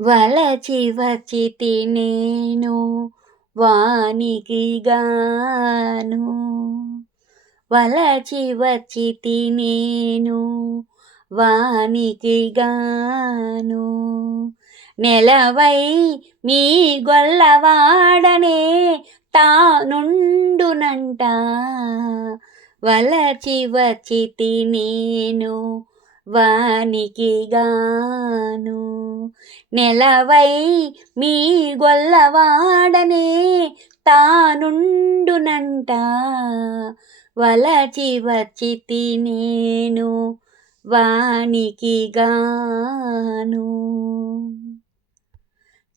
వలచి వచ్చితి నేను వానికి గాను, వలచి వచ్చితి నేను వానికి గాను. నెలవై మీ గొల్లవాడనే తానుండునంట, వలచి వచ్చితి నేను వానికి గాను. నెలవై మీ గొల్లవాడనే తానుండునంట, వలచి వచ్చితి నేను వానికి గాను.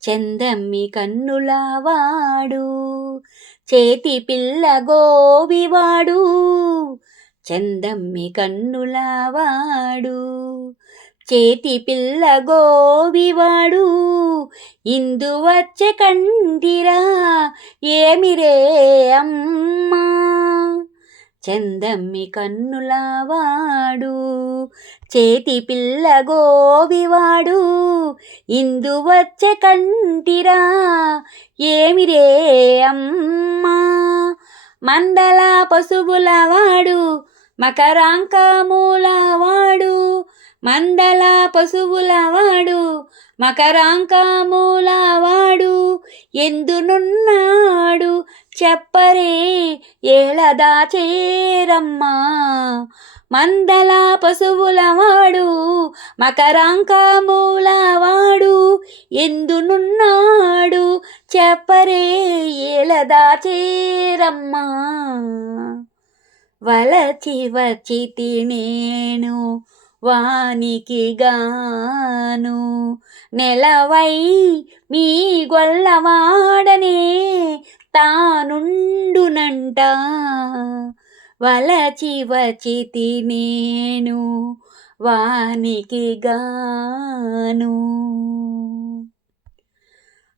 చందమ్మి కన్నులవాడు చేతి పిల్ల గోవివాడు, చందమ్మి కన్నులవాడు చేతి పిల్ల గోవివాడు. ఇందు వచ్చే కంటిరా ఏమిరే అమ్మా, చందమ్మి కన్నులవాడు చేతి పిల్ల గోవివాడు. ఇందు వచ్చే కంటిరా ఏమిరే అమ్మా, మందల పశువులవాడు మకరాంకములవాడు, మందల పశువులవాడు మకరాంకములవాడు. ఎందునున్నాడు చెప్పరే ఏళదాచేరమ్మా, మందల పశువులవాడు మకరాంకములవాడు. ఎందునున్నాడు చెప్పరే ఏళదాచేరమ్మా, వలచి వచ్చితి నేను వానికి గాను. నెలవై మీ గొల్లవాడనే తానుండునంట, వలచి వచ్చితి నేను వానికి గాను.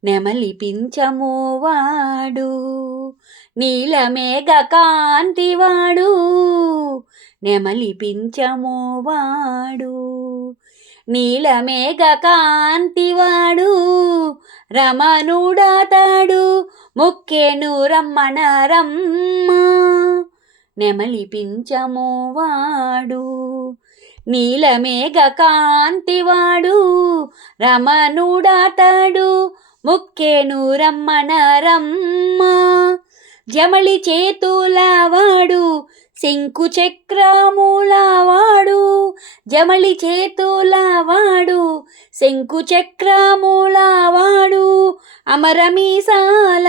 నెమలి పించము వాడు నీలమేఘ కాంతివాడు, నెమలి పించము వాడు నీలమేఘ కాంతివాడు. రమణుడతాడు ముక్కెను రమ్మణ రమ్మ, నెమలి పించము వాడు నీలమేఘ కాంతివాడు. రమణుడతాడు ముక్కెను రమ్మణ రమ్మ, జమలి చేతులవాడు శంకు చక్రములవాడు, జమలి చేతులవాడు శంకు చక్రములవాడు. అమరమీసాల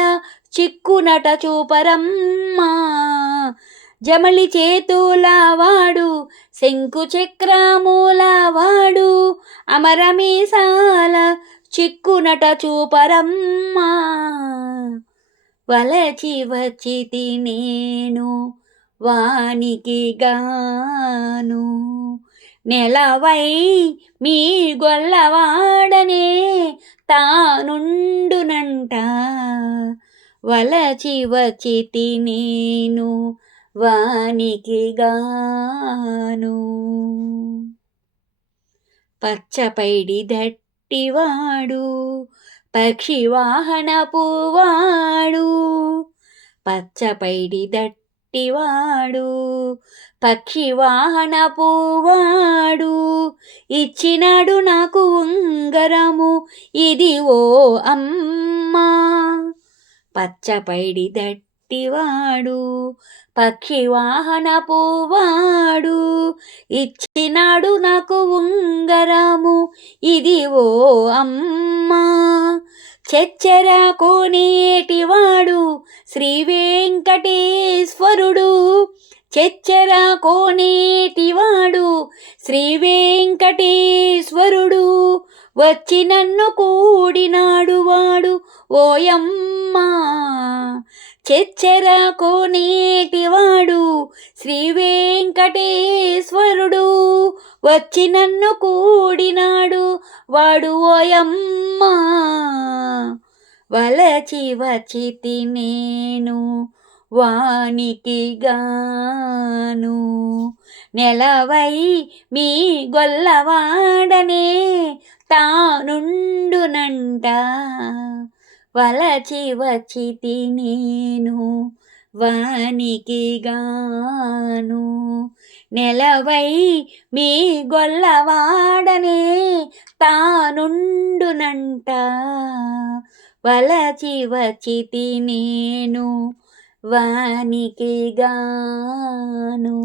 చిక్కునట చూపరమ్మా, జమలి చేతులవాడు శంకు చక్రములవాడు. అమరమీసాల చిక్కునట చూపరమ్మా, వలచి వచ్చితి నేను వానికి గాను. నెలవై మీ గొల్లవాడనే తానుండునంట, వలచి వచ్చితి నేను వానికి గాను. పచ్చపైడి దట్టివాడు పక్షి వాహనపువాడు, పచ్చపైడి దట్టివాడు పక్షి వాహనపువాడు. ఇచ్చినాడు నాకు ఉంగరము ఇది ఓ అమ్మా, పచ్చపైడి దట్టివాడు పక్షి వాహనపువాడు. ఇచ్చినాడు నాకు ఉంగరము ఇది ఓ అమ్మా, చెచ్చెర కోనేటివాడు శ్రీ వెంకటేశ్వరుడు, చెచ్చెర కోనేటివాడు శ్రీ వెంకటేశ్వరుడు. వచ్చి నన్ను కూడినాడు వాడు ఓయమ్మా, చెచ్చెర కోనేటివాడు శ్రీ వెంకటేశ్వరుడు. వచ్చి నన్ను కూడినాడు వాడు ఓయమ్మా, వలచి వచ్చితి నేను వానికి గాను. నెలవై మీ గొల్లవాడనే తానుండునంట, తానుండునంట వలచి వచ్చితి నేను వానికి గాను నెలవై మీ గొల్లవాడనే తానుండునంట వలచి వచ్చితి నేను వానికి గాను.